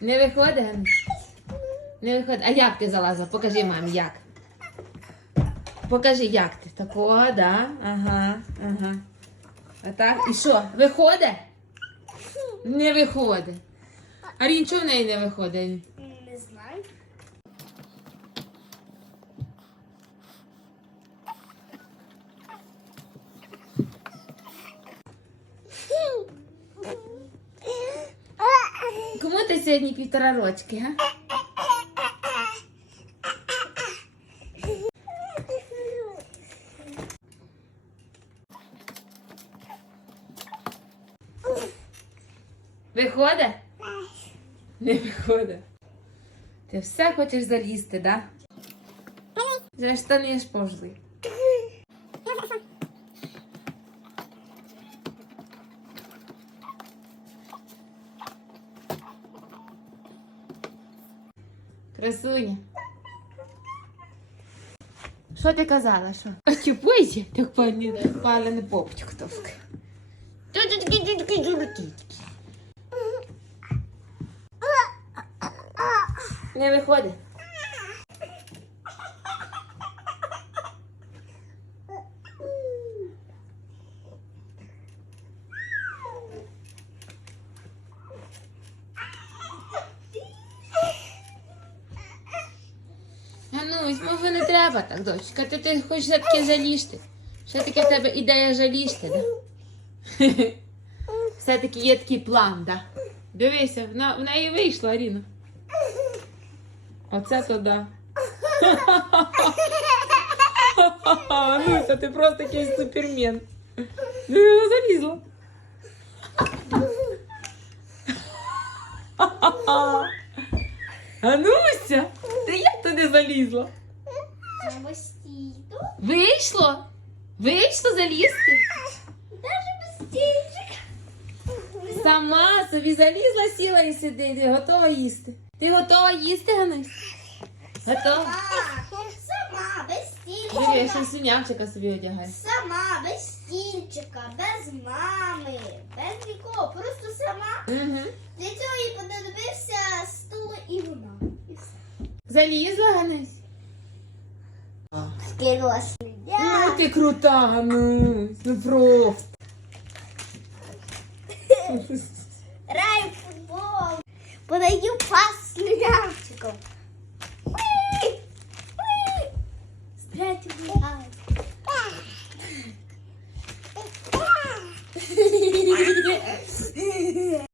Не виходить, Не виходить. А як ти залазила? Покажи мамі, як. Покажи, як ти. Такого, да? Ага, ага. А так? І що? Виходить? Не виходить. Арін, чого в неї не виходить? Не знаю. Ти сьогодні півтора рочки, га? Виходить? Не виходить. Ти все хочеш залізти, да? Вже штани ж. Красуня. Що ти казала, що? Чупуйся, так пані пала не попчик товк. Не виходить. Ганусь, може не треба так, дочка. Ти, ти хочеш все-таки жалішти. Все-таки в тебе ідея жалішти, да? Все-таки є такий план, да? Дивися, в, в неї вийшло, Аріна. Оце то да. Ануся, ти просто якийсь супермен. Ну, вона залізла. Ануся, залізла? Самостійно. Вийшло? Вийшло залізти? Даже без стільчик. Сама собі залізла, сіла і сидить, готова їсти. Ти готова їсти, Ганусь? Готова? Сама, без Диви, я ще синявчика собі одягаю. Сама, без стільчика, без мами, без нікого. Просто сама. Угу. Для цього їй понадобився стул і вона. І все. Залізла, Ганусь? Скинулась. Ну ти крута, Ганусь, ну просто. Рай футбол. Подаю пас слюнявчиком.